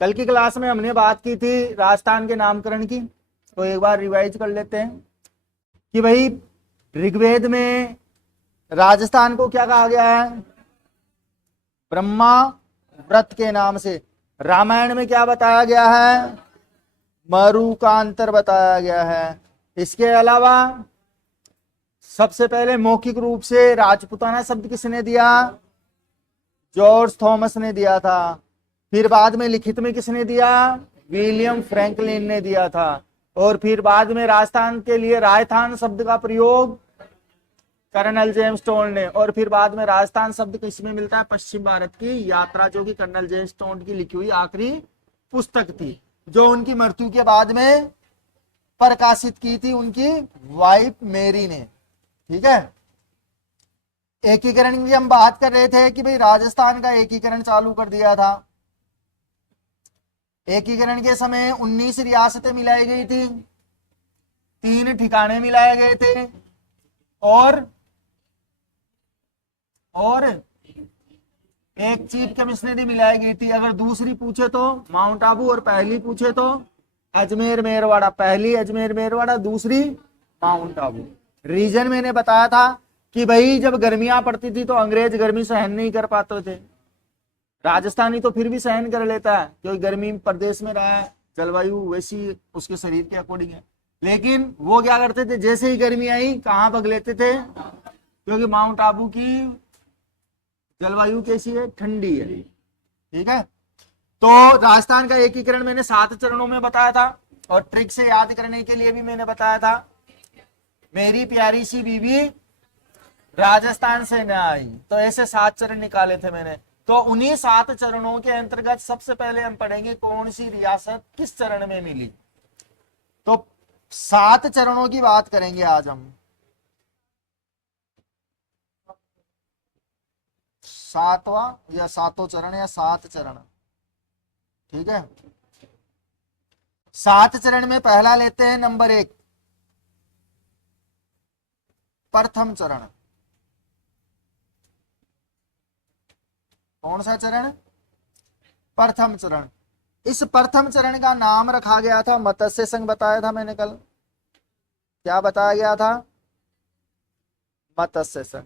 कल की क्लास में हमने बात की थी राजस्थान के नामकरण की, तो एक बार रिवाइज कर लेते हैं कि भाई ऋग्वेद में राजस्थान को क्या कहा गया है? ब्रह्मा व्रत के नाम से। रामायण में क्या बताया गया है? मरु का अंतर बताया गया है। इसके अलावा सबसे पहले मौखिक रूप से राजपुताना शब्द किसने दिया? जॉर्ज थॉमस ने दिया था। फिर बाद में लिखित में किसने दिया? विलियम फ्रैंकलिन ने दिया था। और फिर बाद में राजस्थान के लिए राजस्थान शब्द का प्रयोग कर्नल जेम्स टोन ने। और फिर बाद में राजस्थान शब्द किसमें मिलता है? पश्चिम भारत की यात्रा, जो कि कर्नल जेम्स टोन की लिखी हुई आखिरी पुस्तक थी, जो उनकी मृत्यु के बाद में प्रकाशित की थी उनकी वाइफ मेरी ने। ठीक है। एकीकरण की हम बात कर रहे थे कि भाई राजस्थान का एकीकरण चालू कर दिया था। एकीकरण के समय 19 रियासतें मिलाई गई थी, 3 ठिकाने मिलाए गए थे, और एक चीफ कमिश्नरी मिलाई गई थी। अगर दूसरी पूछे तो माउंट आबू, और पहली पूछे तो अजमेर मेरवाड़ा। पहली अजमेर मेरवाड़ा, दूसरी माउंट आबू। रीजन मैंने बताया था कि भाई जब गर्मियां पड़ती थी तो अंग्रेज गर्मी सहन नहीं कर पाते थे। राजस्थानी तो फिर भी सहन कर लेता है क्योंकि गर्मी प्रदेश में रहा है, जलवायु वैसी उसके शरीर के अकॉर्डिंग है। लेकिन वो क्या करते थे, जैसे ही गर्मी आई कहां भाग लेते थे? क्योंकि माउंट आबू की जलवायु कैसी है? ठंडी है। ठीक है। तो राजस्थान का एकीकरण मैंने 7 चरणों में बताया था, और ट्रिक से याद करने के लिए भी मैंने बताया था, मेरी प्यारी सी बीवी राजस्थान से न आई। तो ऐसे 7 चरण निकाले थे मैंने। तो उन्हीं 7 चरणों के अंतर्गत सबसे पहले हम पढ़ेंगे कौन सी रियासत किस चरण में मिली। तो 7 चरणों की बात करेंगे आज हम। 7वां या 7 चरण या 7 चरण। ठीक है। 7 चरण में पहला लेते हैं नंबर 1, प्रथम चरण। कौन सा चरण? प्रथम चरण। इस प्रथम चरण का नाम रखा गया था मत्स्य संघ। बताया था मैंने कल, क्या बताया गया था? मत्स्य संघ।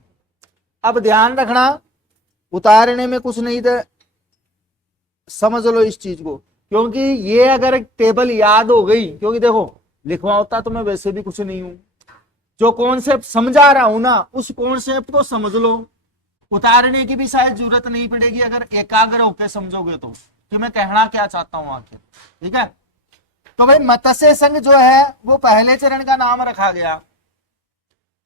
अब ध्यान रखना, उतारने में कुछ नहीं थे, समझ लो इस चीज को, क्योंकि ये अगर टेबल याद हो गई, क्योंकि देखो लिखवा होता तो मैं वैसे भी कुछ नहीं हूं, जो कॉन्सेप्ट समझा रहा हूं ना उस कॉन्सेप्ट को समझ लो। उतारने की भी शायद जरूरत नहीं पड़ेगी अगर एकाग्र होकर समझोगे तो, कि मैं कहना क्या चाहता हूं आखिर। ठीक है। तो भाई मत्स्य संघ जो है वो पहले चरण का नाम रखा गया।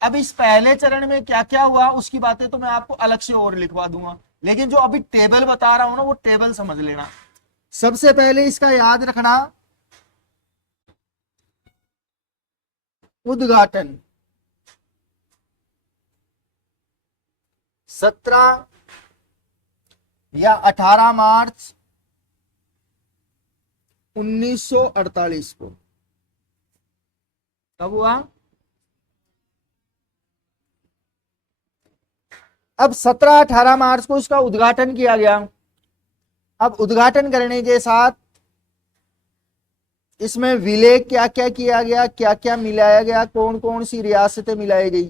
अब इस पहले चरण में क्या क्या हुआ उसकी बातें तो मैं आपको अलग से और लिखवा दूंगा, लेकिन जो अभी टेबल बता रहा हूं ना वो टेबल समझ लेना। सबसे पहले इसका याद रखना, उद्घाटन 17 या 18 मार्च 1948 को। कब हुआ? अब 17-18 मार्च को इसका उद्घाटन किया गया। अब उद्घाटन करने के साथ इसमें विलय क्या क्या किया गया, क्या क्या मिलाया गया, कौन कौन सी रियासतें मिलाई गई।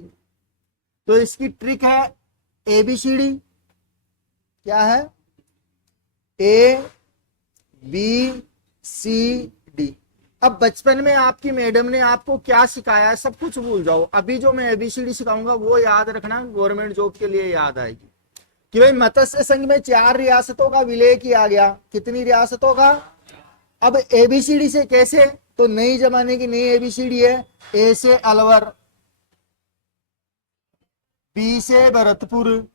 तो इसकी ट्रिक है ABCD। क्या है? ABCD। अब बचपन में आपकी मैडम ने आपको क्या सिखाया है सब कुछ भूल जाओ, अभी जो मैं ABCD सिखाऊंगा वो याद रखना, गवर्नमेंट जॉब के लिए याद आएगी। कि भाई मत्स्य संघ में 4 रियासतों का विलय किया गया। कितनी रियासतों का? अब ABCD से कैसे? तो नई जमाने की नई ABCD है। A से अलवर, B से भरतपुर,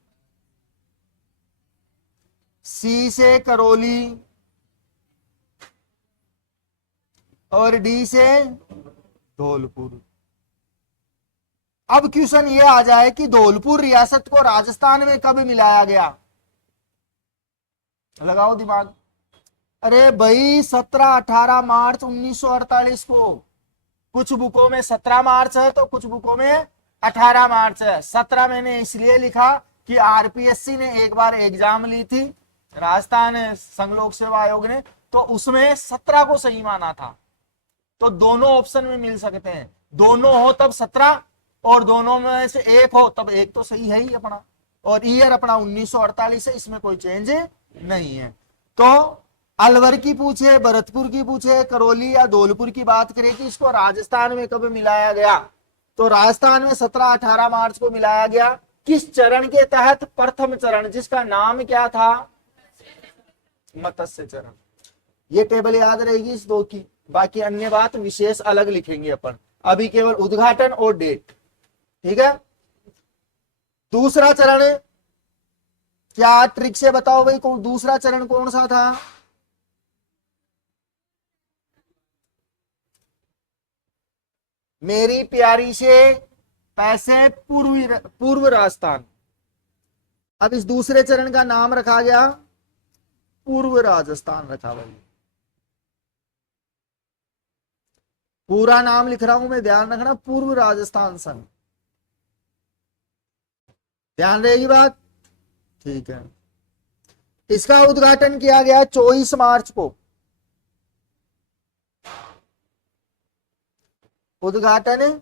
C से करौली, और D से धौलपुर। अब क्वेश्चन ये आ जाए कि धौलपुर रियासत को राजस्थान में कब मिलाया गया? लगाओ दिमाग। अरे भाई 17-18 मार्च 1948 को। कुछ बुकों में 17 मार्च है तो कुछ बुकों में 18 मार्च है। 17 मैंने इसलिए लिखा कि RPSC ने एक बार एग्जाम ली थी राजस्थान संघ लोक सेवा आयोग ने, तो उसमें 17 को सही माना था। तो दोनों ऑप्शन में मिल सकते हैं, दोनों हो तब 17 और दोनों में से एक हो तब एक तो सही है ही अपना। और ईयर अपना 1948 है, इसमें कोई चेंज नहीं है। तो अलवर की पूछे, भरतपुर की पूछे, करौली या धौलपुर की बात करें कि इसको राजस्थान में कब मिलाया गया, तो राजस्थान में 17-18 मार्च को मिलाया गया। किस चरण के तहत? प्रथम चरण, जिसका नाम क्या था? मत्स्य चरण। ये टेबल याद रहेगी इस दो की, बाकी अन्य बात विशेष अलग लिखेंगे अपन, अभी केवल उद्घाटन और डेट। ठीक है। दूसरा चरण क्या, ट्रिक से बताओ भाई, कौन दूसरा चरण कौन सा था? मेरी प्यारी से पैसे पूर्व राजस्थान। अब इस दूसरे चरण का नाम रखा गया पूर्व राजस्थान रखा भाई। पूरा नाम लिख रहा हूं मैं, ध्यान रखना, पूर्व राजस्थान संघ। ध्यान रहेगी बात? ठीक है। इसका उद्घाटन किया गया 24 मार्च को। उद्घाटन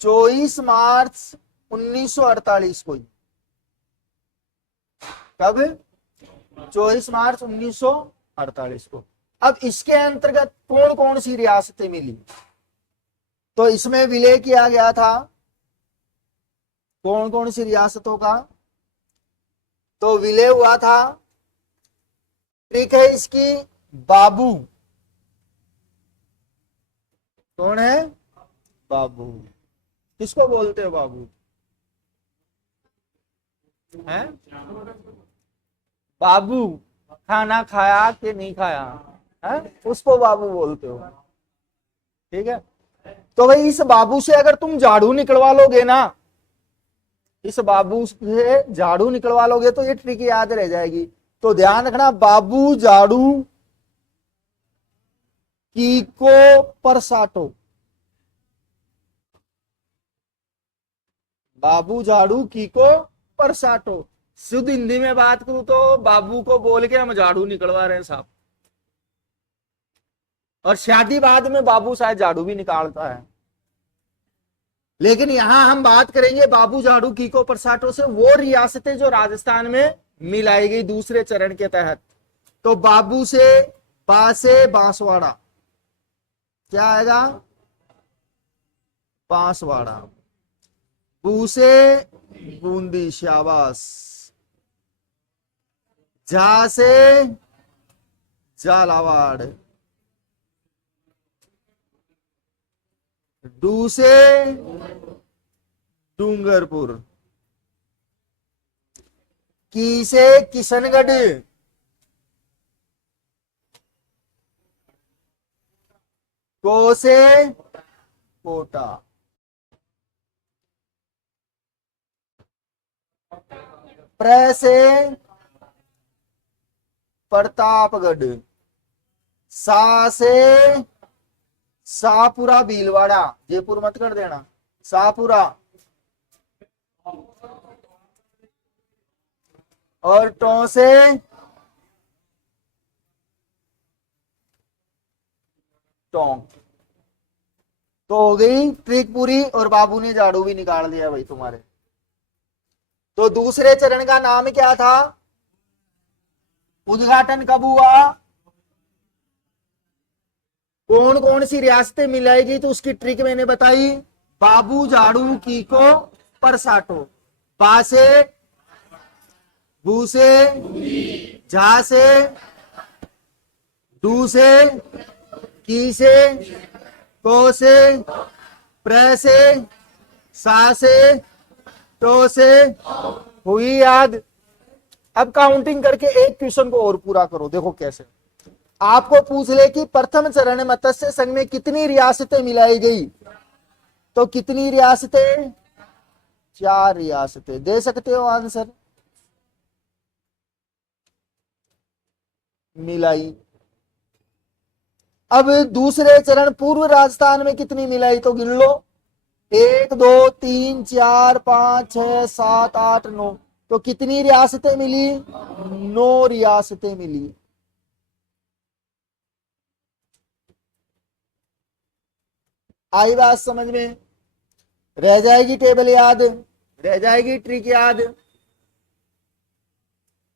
24 मार्च 1948 को। कब? 24 मार्च 1948 को। अब इसके अंतर्गत कौन कौन सी रियासतें मिली, तो इसमें विलय किया गया था कौन कौन सी रियासतों का, तो विलय हुआ था, ट्रिक है इसकी, बाबू। कौन है? बाबू। किसको बोलते हो बाबू? हैं? बाबू खाना खाया कि नहीं खाया है, उसको बाबू बोलते हो। ठीक है। तो भाई इस बाबू से अगर तुम झाड़ू निकलवा लोगे ना, इस बाबू से झाड़ू निकलवा लोगे तो ये ट्रिक याद रह जाएगी। तो ध्यान रखना, बाबू झाड़ू कीको परसाटो। बाबू झाड़ू कीको परसाटो। शुद्ध हिंदी में बात करूं तो बाबू को बोल के हम झाड़ू निकलवा रहे हैं साहब। और शादी बाद में बाबू शायद झाड़ू भी निकालता है, लेकिन यहां हम बात करेंगे बाबू झाड़ू कीको परसाटो से वो रियासतें जो राजस्थान में मिलाई गई दूसरे चरण के तहत। तो बाबू से बा से बांसवाड़ा, क्या आएगा? बांसवाड़ा। बू से बूंदी, शाबाश। जा से झालावाड़। डू से डूंगरपुर। की से किशनगढ़। को से कोटा। प्र से प्रतापगढ़। सा से शाहपुरा भीलवाड़ा, जयपुर मत कर देना, शाहपुरा। और टो से टोंक। तो हो गई ट्रिक पूरी, और बाबू ने झाड़ू भी निकाल दिया भाई तुम्हारे। तो दूसरे चरण का नाम क्या था? उद्घाटन कब हुआ? कौन कौन सी रियासतें मिलाएगी, तो उसकी ट्रिक मैंने बताई, बाबू झाड़ू कीको परसाटो। बा से बू से, जा से, डू से, की से, को से, प्र से, सा से, टो से। हुई याद? अब काउंटिंग करके एक क्वेश्चन को और पूरा करो, देखो कैसे। आपको पूछ ले कि प्रथम चरण मत्स्य संघ में कितनी रियासतें मिलाई गई, तो कितनी रियासतें? 4 रियासतें। दे सकते हो आंसर? मिलाई। अब दूसरे चरण पूर्व राजस्थान में कितनी मिलाई, तो गिन लो। 1 2 3 4 5 6 7 8 9, तो कितनी रियासतें मिली? 9 रियासतें मिली। आई बात समझ में? रह जाएगी टेबल याद, रह जाएगी ट्रिक याद।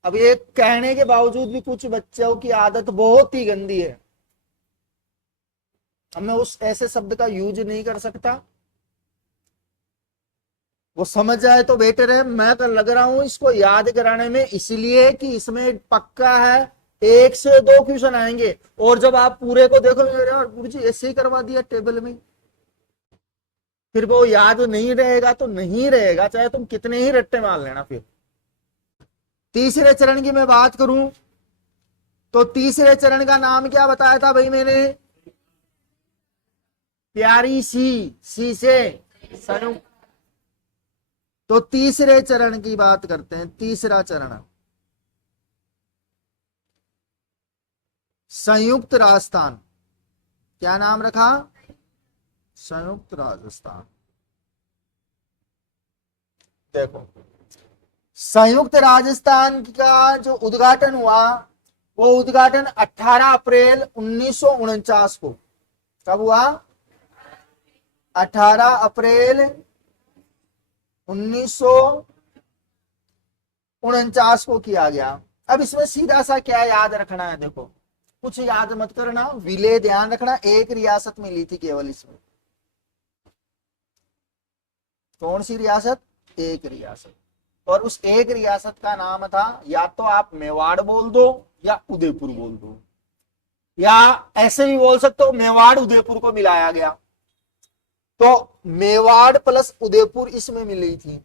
अब ये कहने के बावजूद भी कुछ बच्चों की आदत बहुत ही गंदी है, अब मैं उस ऐसे शब्द का यूज नहीं कर सकता, वो समझ जाए तो बेटर है। मैं तो लग रहा हूं इसको याद कराने में, इसलिए कि इसमें पक्का है 1 से 2 क्वेश्चन आएंगे, और जब आप पूरे को देखोगे यार गुरुजी ऐसे ही करवा दिया टेबल में, फिर वो याद नहीं रहेगा तो नहीं रहेगा, चाहे तुम कितने ही रट्टे मार लेना। फिर तीसरे चरण की मैं बात करूं तो तीसरे चरण का नाम क्या बताया था भाई मैंने? प्यारी सी से संयुक्त। तो तीसरे चरण की बात करते हैं। तीसरा चरण संयुक्त राजस्थान। क्या नाम रखा? संयुक्त राजस्थान। देखो संयुक्त राजस्थान का जो उद्घाटन हुआ, वो उद्घाटन 18 अप्रैल 1949 को। कब हुआ? 18 अप्रैल 1949 को किया गया। अब इसमें सीधा सा क्या याद रखना है? देखो कुछ याद मत करना, विलय ध्यान रखना। एक रियासत मिली थी केवल इसमें। कौन सी रियासत? एक रियासत। और उस एक रियासत का नाम था, या तो आप मेवाड़ बोल दो या उदयपुर बोल दो, या ऐसे भी बोल सकते हो मेवाड़ उदयपुर को मिलाया गया। तो मेवाड़ प्लस उदयपुर इसमें मिली थी,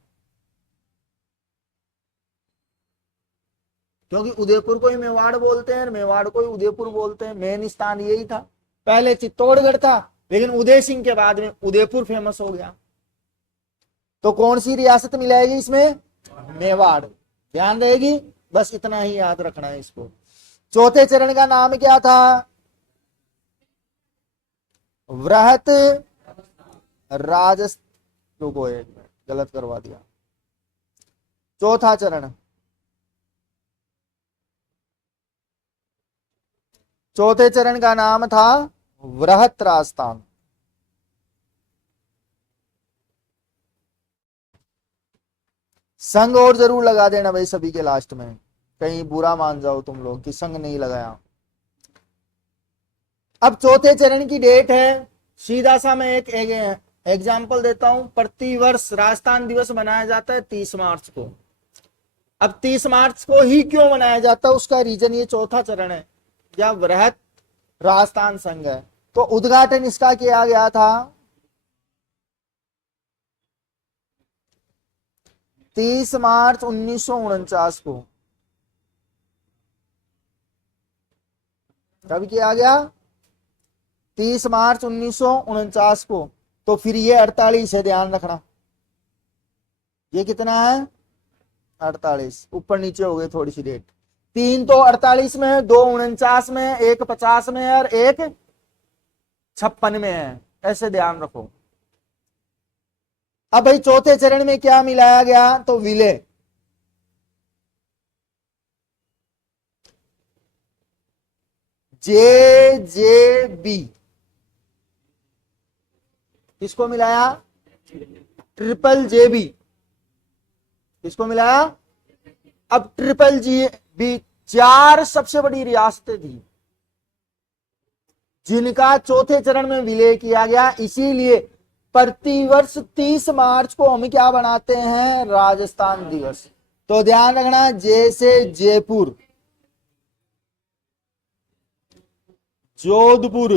क्योंकि उदयपुर को ही मेवाड़ बोलते हैं, मेवाड़ को ही उदयपुर बोलते हैं। मेन स्थान यही था। पहले चित्तौड़गढ़ था, लेकिन उदय सिंह के बाद में उदयपुर फेमस हो गया। तो कौन सी रियासत मिलाएगी इसमें? मेवाड़। ध्यान रहेगी, बस इतना ही याद रखना है इसको। चौथे चरण का नाम क्या था? वृहत राजस्थान। रुको एक मिनट, गलत करवा दिया। चौथा चरण, चौथे चरण का नाम था वृहत राजस्थान। संघ और जरूर लगा देना भाई सभी के लास्ट में, कहीं बुरा मान जाओ तुम लोग कि संघ नहीं लगाया। अब चौथे चरण की डेट है, सीधा सा मैं एक एग्जाम्पल देता हूं। प्रतिवर्ष राजस्थान दिवस मनाया जाता है 30 मार्च को। अब 30 मार्च को ही क्यों मनाया जाता है, उसका रीजन ये चौथा चरण है, या वृहत राजस्थान संघ है। तो उद्घाटन इसका किया गया था 30 मार्च 1949 को। कब किया गया? 30 मार्च 1949 को। तो फिर ये 48 है, ध्यान रखना। ये कितना है? 48। ऊपर नीचे हो गए थोड़ी सी डेट। 3 तो 48 में है, 2 49 में है, 1 50 में है और 1 56 में है। ऐसे ध्यान रखो। अब भाई चौथे चरण में क्या मिलाया गया? तो विलय। JJB किसको मिलाया? ट्रिपल JB किसको मिलाया? अब ट्रिपल JB 4 सबसे बड़ी रियासतें थी जिनका चौथे चरण में विलय किया गया। इसीलिए प्रतिवर्ष 30 मार्च को हम क्या बनाते हैं? राजस्थान दिवस। तो ध्यान रखना, जैसे जयपुर, जोधपुर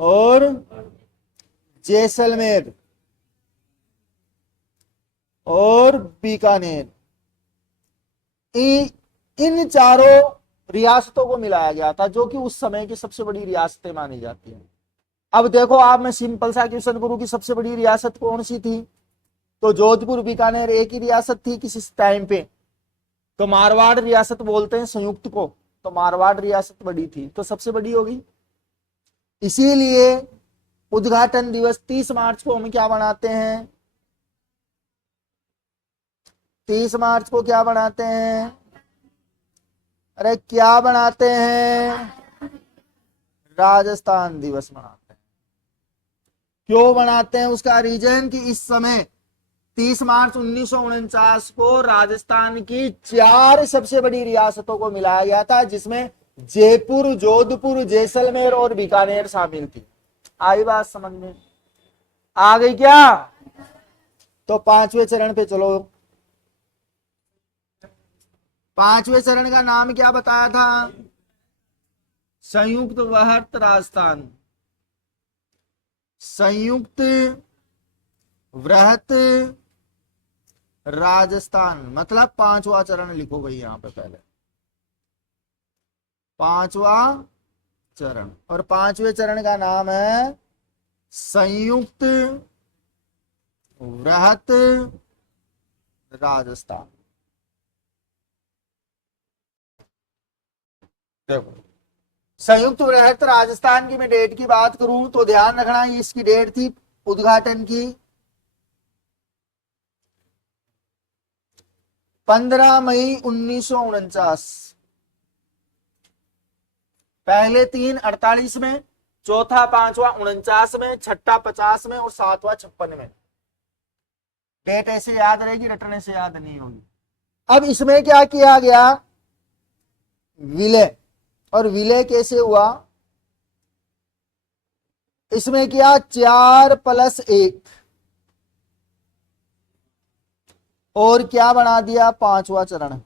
और जैसलमेर और बीकानेर, इन चारों रियासतों को मिलाया गया था, जो कि उस समय की सबसे बड़ी रियासतें मानी जाती हैं। अब देखो आप, मैं सिंपल सा क्वेश्चन करूं कि सबसे बड़ी रियासत कौन सी थी? तो जोधपुर बीकानेर एक ही रियासत थी किसी टाइम पे। तो मारवाड़ रियासत बोलते हैं संयुक्त को, तो मारवाड़ रियासत बड़ी थी, तो सबसे बड़ी होगी। इसीलिए उद्घाटन दिवस 30 मार्च को हम क्या बनाते हैं? 30 मार्च को क्या बनाते हैं? अरे क्या बनाते हैं? राजस्थान दिवस मनाते हैं। क्यों बनाते हैं? उसका रीजन कि इस समय 30 मार्च 1949 को राजस्थान की 4 सबसे बड़ी रियासतों को मिलाया गया था, जिसमें जयपुर, जोधपुर, जैसलमेर और बीकानेर शामिल थी। आई बात समझ में? आ गई क्या? तो 5वें चरण पे चलो। 5वें चरण का नाम क्या बताया था? संयुक्त वृहत राजस्थान। संयुक्त वृहत राजस्थान मतलब 5वां चरण लिखो भाई यहां पे पहले, 5वां चरण। और 5वें चरण का नाम है संयुक्त वृहत राजस्थान। देखो, संयुक्त वृहत राजस्थान की मैं डेट की बात करूं तो ध्यान रखना, इसकी डेट थी उद्घाटन की 15 मई 1949। पहले 3 48 में, चौथा 5वां 49 में, छठा 50 में और 7वां 56 में। डेट ऐसे याद रहेगी, रटने से याद नहीं होगी। अब इसमें क्या किया गया? विलय। और विलय कैसे हुआ? इसमें किया 4+1 और क्या बना दिया? 5वां चरण।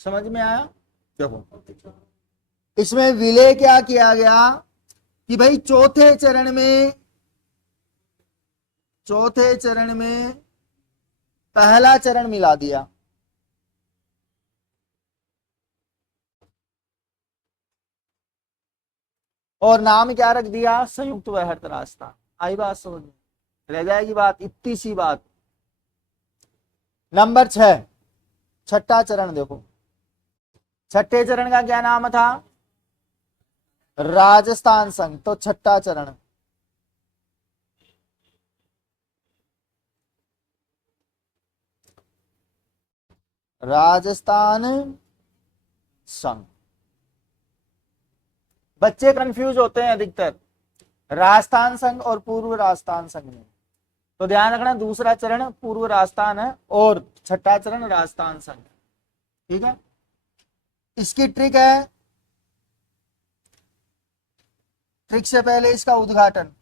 समझ में आया? देखो, इसमें विलय क्या किया गया कि भाई चौथे चरण में पहला चरण मिला दिया। और नाम क्या रख दिया? संयुक्त वृहत राजस्थान। आई बात समझ में? रह जाएगी बात, इतनी सी बात। नंबर 6, छठा चरण देखो। छठे चरण का क्या नाम था? राजस्थान संघ। तो छठा चरण राजस्थान संघ। बच्चे कंफ्यूज होते हैं अधिकतर राजस्थान संघ और पूर्व राजस्थान संघ में। तो ध्यान रखना, दूसरा चरण पूर्व राजस्थान है और छठा चरण राजस्थान संघ। ठीक है, इसकी ट्रिक है, ट्रिक से पहले इसका उद्घाटन।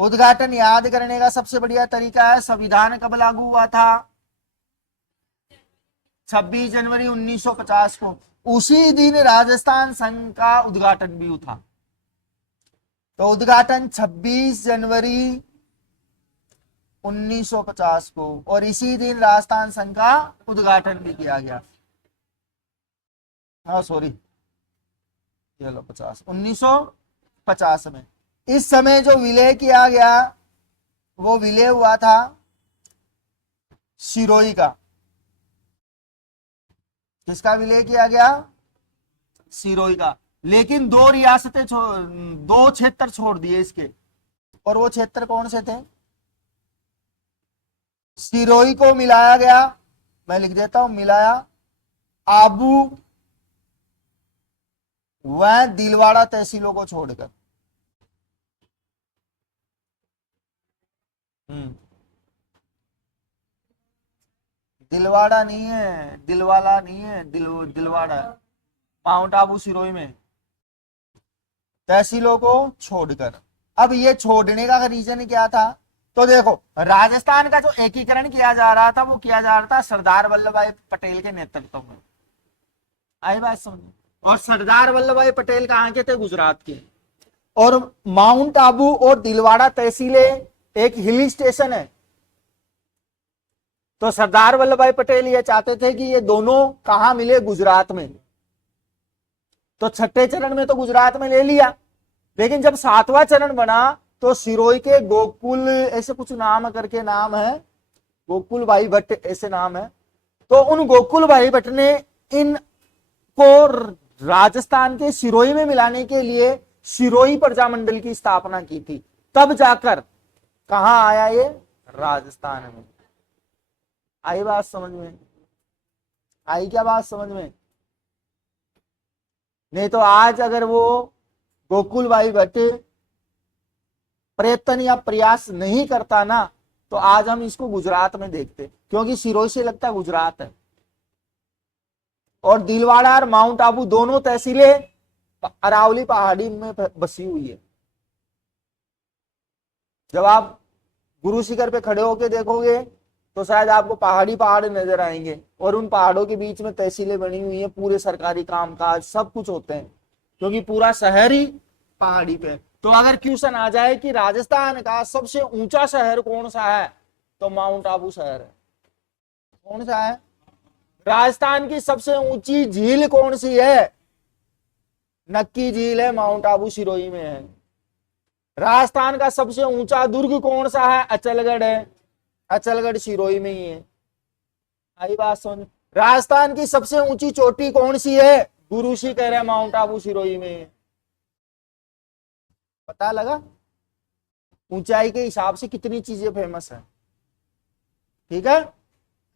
उद्घाटन याद करने का सबसे बढ़िया तरीका है, संविधान कब लागू हुआ था? 26 जनवरी 1950 को। उसी दिन राजस्थान संघ का उद्घाटन भी था। तो उद्घाटन 26 जनवरी 1950 को और इसी दिन राजस्थान संघ का उद्घाटन भी किया गया। हाँ सॉरी, ये लो 1950 में। इस समय जो विलय किया गया वो विलय हुआ था सिरोही का। किसका विलय किया गया? सिरोही का। लेकिन 2 रियासतें, 2 क्षेत्र छोड़ दिए इसके। और वो क्षेत्र कौन से थे? सिरोही को मिलाया गया, मैं लिख देता हूं, मिलाया आबू व दिलवाड़ा तहसीलों को छोड़कर। दिलवाड़ा नहीं है, दिलवाला नहीं है, दिलवाड़ा। माउंट आबू सिरोही में तहसीलों को छोड़कर। अब ये छोड़ने का रीजन क्या था? तो देखो, राजस्थान का जो एकीकरण किया जा रहा था वो किया जा रहा था सरदार वल्लभ भाई पटेल के नेतृत्व में। आई बात समझ? और सरदार वल्लभ भाई पटेल कहाँ के थे? गुजरात के। और माउंट आबू और दिलवाड़ा तहसीलें एक हिली स्टेशन है। तो सरदार वल्लभ भाई पटेल ये चाहते थे कि ये दोनों कहां मिले? गुजरात में। तो छठे चरण में तो गुजरात में ले लिया, लेकिन जब 7वां चरण बना तो सिरोही के गोकुल, ऐसे कुछ नाम करके नाम है, गोकुल भाई भट्ट ऐसे नाम है। तो उन गोकुल भाई भट्ट ने इनको राजस्थान के सिरोही में मिलाने के लिए सिरोही प्रजामंडल की स्थापना की थी। तब जाकर कहां आया ये? राजस्थान में। आई बात समझ में? आई क्या बात समझ में? नहीं तो आज अगर वो गोकुल भाई भट्ट प्रयत्न या प्रयास नहीं करता ना, तो आज हम इसको गुजरात में देखते, क्योंकि सिरोही से लगता गुजरात है। और दिलवाड़ा और माउंट आबू दोनों तहसीलें अरावली पहाड़ी में बसी हुई है। जब आप गुरु शिखर पे खड़े होके देखोगे तो शायद आपको पहाड़ी पहाड़ नजर आएंगे, और उन पहाड़ों के बीच में तहसीलें बनी हुई हैं, पूरे सरकारी कामकाज सब कुछ होते हैं, क्योंकि पूरा शहर ही पहाड़ी पे। तो अगर क्वेश्चन आ जाए कि राजस्थान का सबसे ऊंचा शहर कौन सा है, तो माउंट आबू शहर है। कौन सा है? राजस्थान की सबसे ऊंची झील कौन सी है? नक्की झील है, माउंट आबू सिरोही में है। राजस्थान का सबसे ऊंचा दुर्ग कौन सा है? अचलगढ़ है, अचलगढ़ सिरोही में ही है। आई बात समझ? राजस्थान की सबसे ऊंची चोटी कौन सी है? गुरु शिखर है, माउंट आबू सिरोही में है। पता लगा ऊंचाई के हिसाब से कितनी चीजें फेमस है। ठीक है,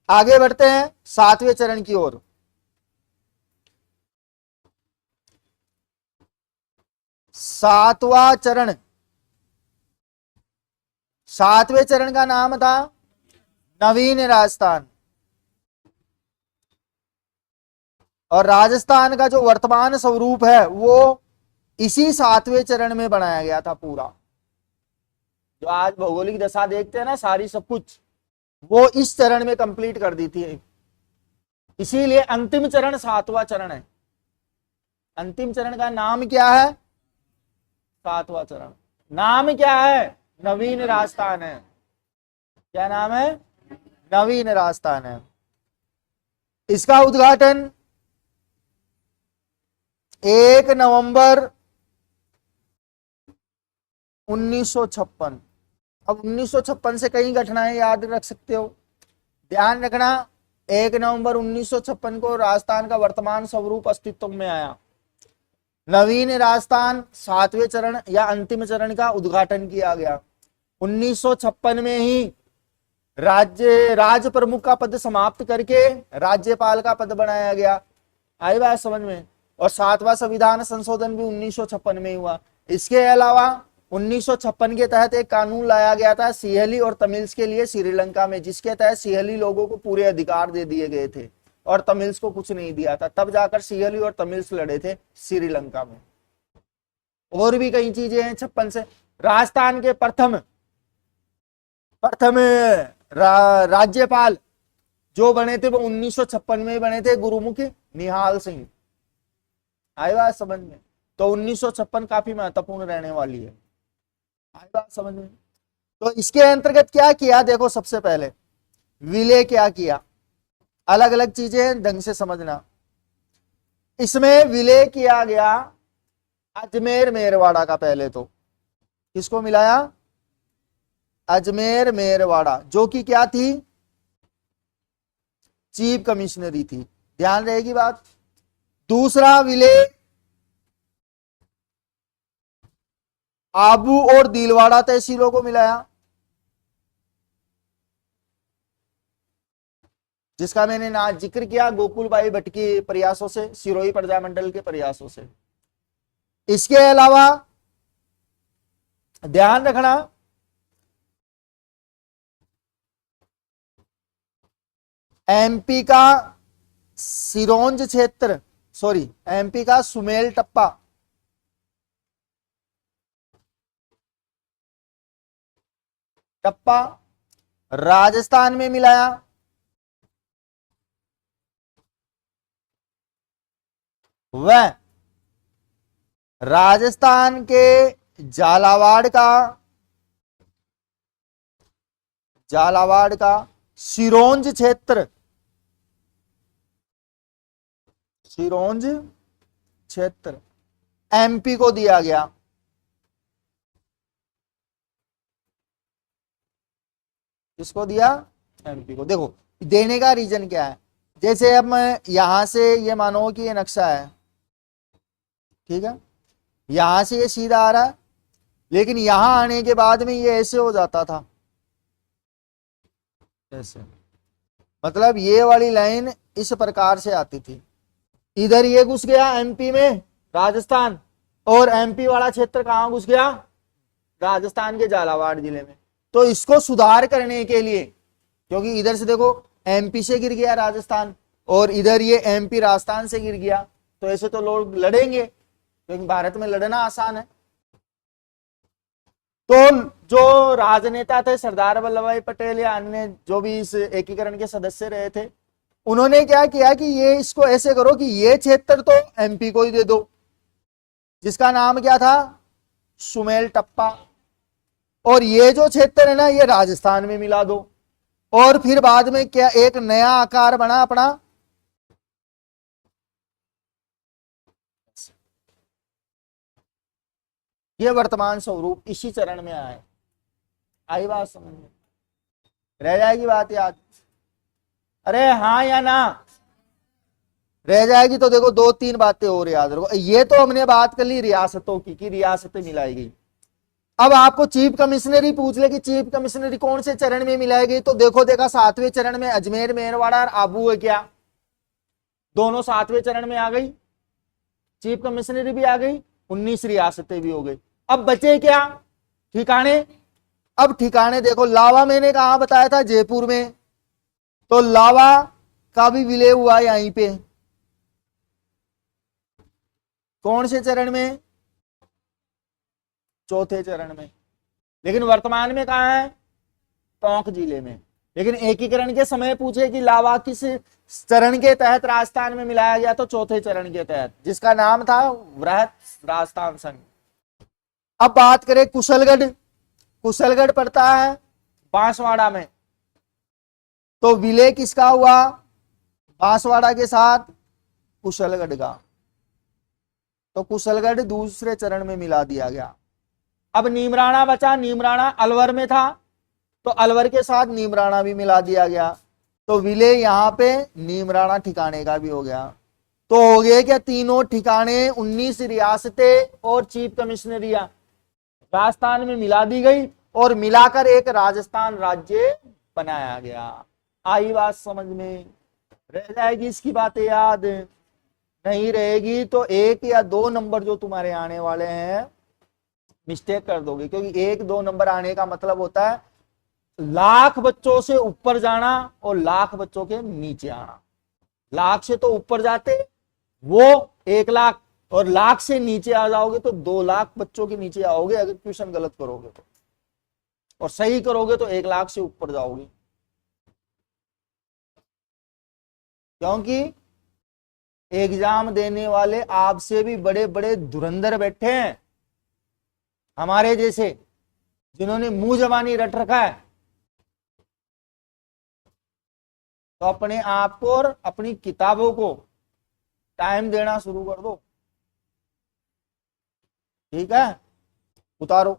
आगे बढ़ते हैं 7वें चरण की ओर। 7वां चरण, 7वें चरण का नाम था नवीन राजस्थान। और राजस्थान का जो वर्तमान स्वरूप है वो इसी 7वें चरण में बनाया गया था। पूरा जो आज भौगोलिक दशा देखते हैं ना, सारी सब कुछ वो इस चरण में कंप्लीट कर दी थी। इसीलिए अंतिम चरण 7वां चरण है। अंतिम चरण का नाम क्या है? 7वां चरण। नाम क्या है? नवीन राजस्थान है। क्या नाम है? नवीन राजस्थान है। इसका उद्घाटन 1 नवंबर 1956। अब 1956 से कई घटनाएं याद रख सकते हो, ध्यान रखना। 1 नवंबर 1956 को राजस्थान का वर्तमान स्वरूप अस्तित्व में आया। नवीन राजस्थान 7वें चरण या अंतिम चरण का उद्घाटन किया गया। 1956 में ही राज प्रमुख का पद समाप्त करके राज्यपाल का पद बनाया गया। आई बात समझ में? और 7वां संविधान संशोधन भी 1956 में हुआ। इसके अलावा 1956 के तहत एक कानून लाया गया था सिहली और तमिल्स के लिए श्रीलंका में, जिसके तहत सिहली लोगों को पूरे अधिकार दे दिए गए थे और तमिल्स को कुछ नहीं दिया था। तब जाकर सिहली और तमिल्स लड़े थे श्रीलंका में। और भी कई चीजें हैं 56 से। राजस्थान के प्रथम राज्यपाल जो बने थे वो 1956 में बने थे, गुरुमुख निहाल सिंह। आई बात समझ में? तो 1956 काफी महत्वपूर्ण रहने वाली है। आई बात समझ में? तो इसके अंतर्गत क्या किया, देखो सबसे पहले विलय क्या किया। अलग अलग चीजें ढंग से समझना। इसमें विलय किया गया अजमेर मेरवाड़ा का। पहले तो किसको मिलाया? अजमेर मेरवाड़ा, जो कि क्या थी? चीफ कमिश्नरी थी। ध्यान रहेगी बात। दूसरा विलय आबू और दिलवाड़ा तहसीलों को मिलाया, जिसका मैंने ना जिक्र किया गोकुल भाई भट्ट के प्रयासों से, सिरोही प्रजामंडल के प्रयासों से। इसके अलावा ध्यान रखना, एमपी का सिरोंज क्षेत्र, सॉरी एमपी का सुमेल टप्पा, टप्पा राजस्थान में मिलाया। वह राजस्थान के झालावाड़ का सिरोंज क्षेत्र, सिरोंज क्षेत्र एमपी को दिया गया। किसको दिया? एमपी को। देखो देने का रीजन क्या है। जैसे अब मैं यहां से ये मानो कि ये नक्शा है, ठीक है, यहां से ये सीधा आ रहा है, लेकिन यहां आने के बाद में ये ऐसे हो जाता था, ऐसे। मतलब ये वाली लाइन इस प्रकार से आती थी, इधर ये घुस गया एमपी में राजस्थान, और एमपी वाला क्षेत्र कहां घुस गया, राजस्थान के झालावाड़ जिले में। तो इसको सुधार करने के लिए, क्योंकि इधर से देखो एमपी से गिर गया राजस्थान, और इधर ये एमपी राजस्थान से गिर गया, तो ऐसे तो लोग लड़ेंगे, क्योंकि भारत में लड़ना आसान है। तो जो राजनेता थे सरदार वल्लभ भाई पटेल या अन्य जो भी इस एकीकरण के सदस्य रहे थे, उन्होंने क्या किया कि ये इसको ऐसे करो कि ये क्षेत्र तो एमपी को ही दे दो, जिसका नाम क्या था, सुमेल टप्पा, और ये जो क्षेत्र है ना ये राजस्थान में मिला दो। और फिर बाद में क्या एक नया आकार बना अपना, ये वर्तमान स्वरूप इसी चरण में आए। आई बात समझ में, रह जाएगी बात याद, अरे हाँ या ना, रह जाएगी तो देखो दो तीन बातें और याद रखो। ये तो हमने बात कर ली रियासतों की, कि रियासतें मिलाई गई। अब आपको चीफ कमिश्नरी पूछ ले कि चीफ कमिश्नरी कौन से चरण में मिलाई गई, तो देखो देखा 7वें चरण में अजमेर मेरवाड़ा और आबू है क्या, दोनों 7वें चरण में आ गई, चीफ कमिश्नरी भी आ गई, 19 रियासतें भी हो गई। अब बचे क्या, ठिकाने। अब ठिकाने देखो, लावा मैंने कहा बताया था, जयपुर में, तो लावा का भी विलय हुआ यहीं पे, कौन से चरण में, चौथे चरण में। लेकिन वर्तमान में कहा है, टोंक जिले में। लेकिन एकीकरण के समय पूछे कि लावा किस चरण के तहत राजस्थान में मिलाया गया, तो चौथे चरण के तहत, जिसका नाम था वृहत राजस्थान संघ। अब बात करें कुशलगढ़, कुशलगढ़ पड़ता है बांसवाड़ा में, तो विलय किसका हुआ, बांसवाड़ा के साथ कुशलगढ़ का, तो कुशलगढ़ दूसरे चरण में मिला दिया गया। अब नीमराणा बचा, नीमराणा अलवर में था, तो अलवर के साथ नीमराणा भी मिला दिया गया, तो विलय यहां पे नीमराणा ठिकाने का भी हो गया। तो हो गए क्या, तीनों ठिकाने 19 रियासतें और चीफ कमिश्नरिया राजस्थान में मिला दी गई, और मिलाकर एक राजस्थान राज्य बनाया गया। आई बात समझ में, रह जाएगी इसकी बातें याद, नहीं रहेगी तो 1 या 2 नंबर जो तुम्हारे आने वाले हैं मिस्टेक कर दोगे, क्योंकि 1-2 नंबर आने का मतलब होता है लाख बच्चों से ऊपर जाना और लाख बच्चों के नीचे आना। लाख से तो ऊपर जाते वो 1 लाख, और लाख से नीचे आ जाओगे तो 2 लाख बच्चों के नीचे आओगे अगर ट्यूशन गलत करोगे तो, और सही करोगे तो 1 लाख से ऊपर जाओगे। क्योंकि एग्जाम देने वाले आपसे भी बड़े बड़े धुरंधर बैठे हैं, हमारे जैसे, जिन्होंने मुंह जबानी रट रखा है। तो अपने आप को और अपनी किताबों को टाइम देना शुरू कर दो, ठीक है, उतारो।